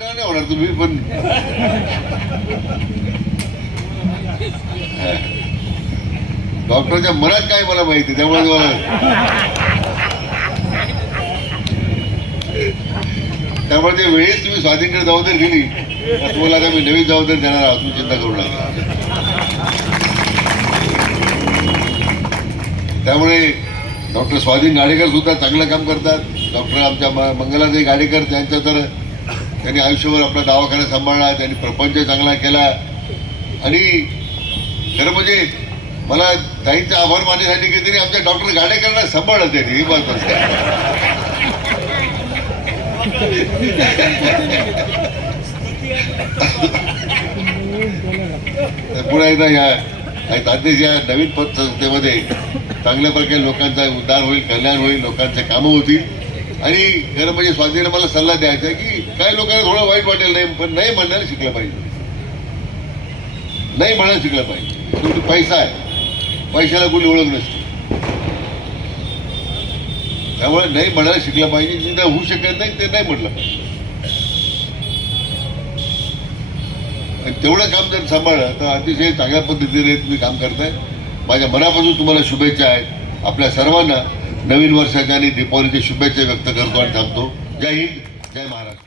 नाही होणार तुम्ही पण डॉक्टरच्या मनात काय मला माहिती त्यामुळे त्यामुळे ते वेळेस तुम्ही स्वाधीनकडे जबाबदारी दिली तर तुम्हाला आता मी नवीन जबाबदारी देणार आहोत तुम्ही चिंता करू नका. त्यामुळे डॉक्टर स्वाधीन गाडेकर सुद्धा चांगलं काम करतात. डॉक्टर आमच्या मंगलादेवी गाडेकर त्यांचं तर त्यांनी आयुष्यभर आपला दवाखाना सांभाळला त्यांनी प्रपंच चांगला केला. आणि खरं म्हणजे मला ताईंचा आभार मानण्यासाठी की त्यांनी आमच्या डॉक्टर गाडेकरांना सांभाळलं त्यांनी हे महत्वाचं पुन्हा एकदा या तांदेश या नवीन पतसंस्थेमध्ये चांगल्या प्रकारे लोकांचा उद्धार होईल कल्याण होईल लोकांचे कामं होतील. आणि खरं म्हणजे स्वाधीन मला सल्ला द्यायचा आहे की काही लोकांना थोडं वाईट वाटेल नाही पण नाही म्हणायला शिकलं पाहिजे. नाही म्हणायला शिकलं पाहिजे. शेवटी पैसा आहे. पैशाला कुणी ओळख नसते. त्यामुळे नाही म्हणायला शिकलं पाहिजे. जिथं होऊ शकत नाही ते नाही म्हटलं पाहिजे. तेवढं काम जर सांभाळलं तर अतिशय चांगल्या पद्धतीने तुम्ही काम करताय. माझ्या मनापासून तुम्हाला शुभेच्छा आहेत. आपल्या सर्वांना नवीन वर्षाच्या आणि दीपावलीच्या शुभेच्छा व्यक्त करतो आणि थांबतो जय हिंद जय महाराष्ट्र.